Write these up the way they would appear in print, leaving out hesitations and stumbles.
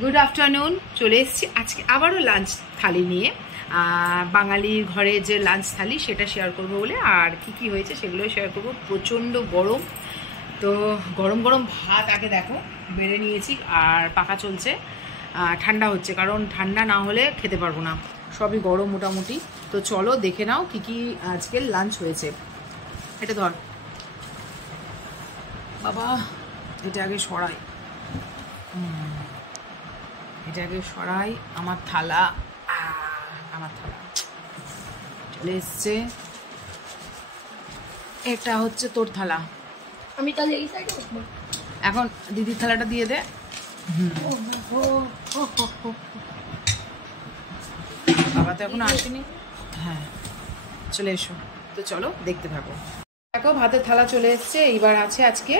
Good afternoon. চলে এসেছি আজকে আবারও লাঞ্চ থালি নিয়ে। বাঙালির ঘরে যে লাঞ্চ থালি সেটা শেয়ার করবো বলে, আর কি কি হয়েছে সেগুলো শেয়ার করবো। প্রচণ্ড গরম, তো গরম গরম ভাত আগে দেখো বেড়ে নিয়েছি, আর পাখা চলছে। ঠান্ডা হচ্ছে, কারণ ঠান্ডা না হলে খেতে পারবো না, সবই গরম মোটামুটি। তো চলো দেখে নাও কি কি আজকের লাঞ্চ হয়েছে। এটা ধর বাবা, এটা আগে সরাই, এটা আগে সরাই। আমার থালা চলে এসছে। এটা হচ্ছে তোর থালা, আমি তাহলে এই সাইডে বসবো। এখন দিদির থালাটা দিয়ে দে। বাবা তো এখন আসেনি। হ্যাঁ চলে এসো, তো চলো দেখতে থাকো। দেখো ভাতের থালা চলে এসছে। এইবার আছে আজকে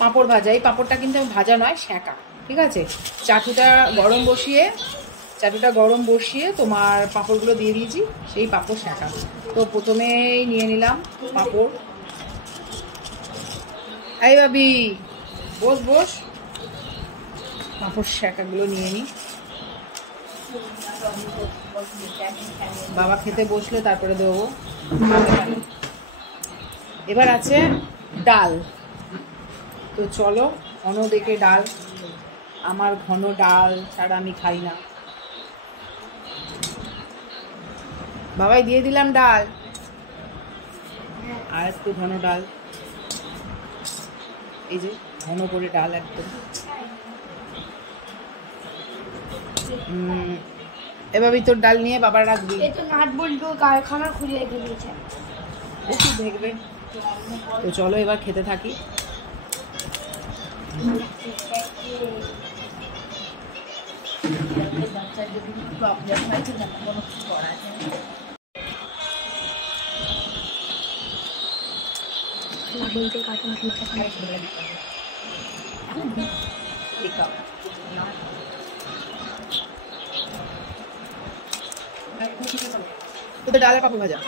পাঁপড় ভাজা। এই পাঁপড়টা কিন্তু ভাজা নয়, সেঁকা, ঠিক আছে। চাটুটা গরম বসিয়ে তোমার পাঁপড়গুলো দিয়ে দিয়েছি, সেই পাঁপড় সেঁকা। তো প্রথমেই নিয়ে নিলাম পাঁপড়। এই ভাবি বস বস, পাঁপড় সেঁকাগুলো নিয়ে নিই। বাবা খেতে বসলে তারপরে দেবো। এবার আছে ডাল। তো চলো ঘন দেখে ডাল, আমার ঘন ডাল ছাড়া আমি খাই না। বাবাই দিয়ে দিলাম ডাল, আর একটু ঘন ডাল। এই যে ঘন করে ডাল একদম। এবার তোর ডাল নিয়ে বাবার রাখবি। কারখানা খুলে রেখে দিয়েছে, দেখবে। তো চলো এবার খেতে থাকি। তো ডালের পাপড় ভাজা।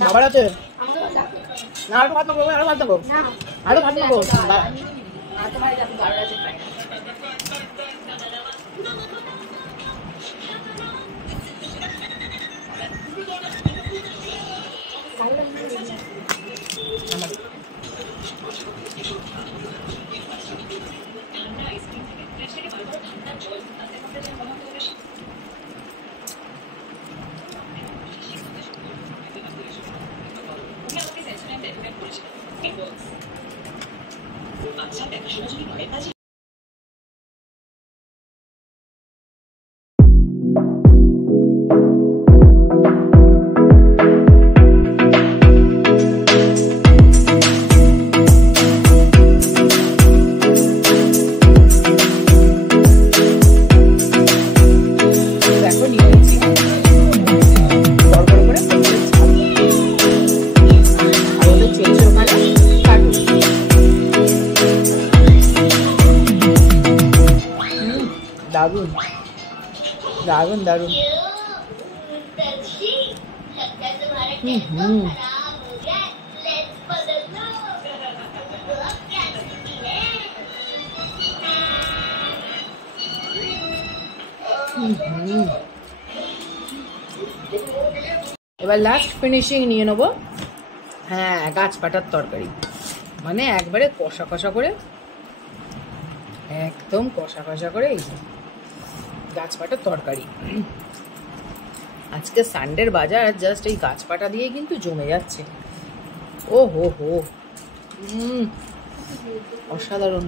বাবার আছে না, আরো ভাত নেবো, আরো ভাত নেবো, আরো ভাত নেবো। দারুন দারুন দারুন। এবার লাস্ট ফিনিশিং নিয়ে নেবো। হ্যাঁ, গাছ পাটার তরকারি, মানে একবারে কষা কষা করে, একদম কষা কষা করে। এই গাছ পাটার তরকারি। আজকে সানডের বাজার জাস্ট এই গাছ পাটা দিয়ে কিন্তু জমে যাচ্ছে। ও হো হো, অসাধারণ।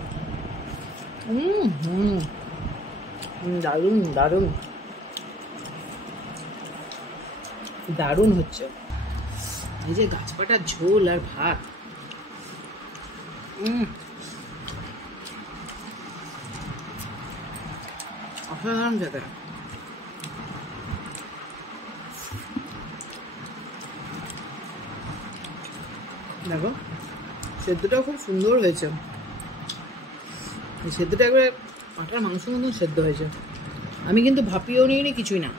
দারুণ দারুণ দারুণ হচ্ছে। এই যে গাছ পাটার ঝোল আর ভাত, অসাধারণ জায়গা। দেখো সেদ্ধটাও খুব সুন্দর হয়েছে। সেদ্ধটা একবারে পাঁঠার মাংসের মতন সেদ্ধ হয়েছে। আমি কিন্তু ভাপিয়েও নিইনি, কিছুই না।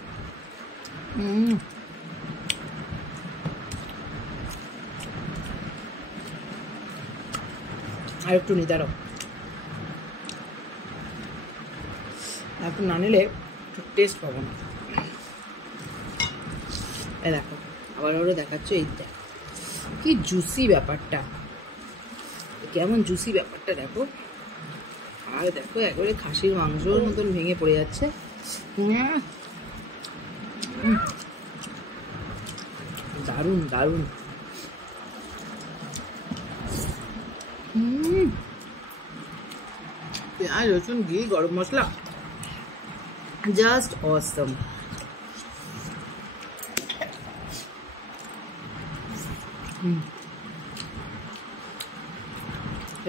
আর একটু নিদারক, এখন না নিলে টেস্ট পাবো না। এই দেখো আবার ওরা দেখাচ্ছ, এই দেখ কি জুসি ব্যাপারটা, কেমন জুসি ব্যাপারটা দেখো। আর দেখো একবারে খাসির মাংসর মতন ভেঙে পড়ে যাচ্ছে। দারুণ দারুণ। পেঁয়াজ রসুন ঘি গরম মশলা জাস্ট অসম।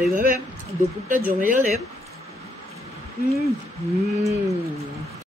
এইভাবে দুপুরটা জমে গেলে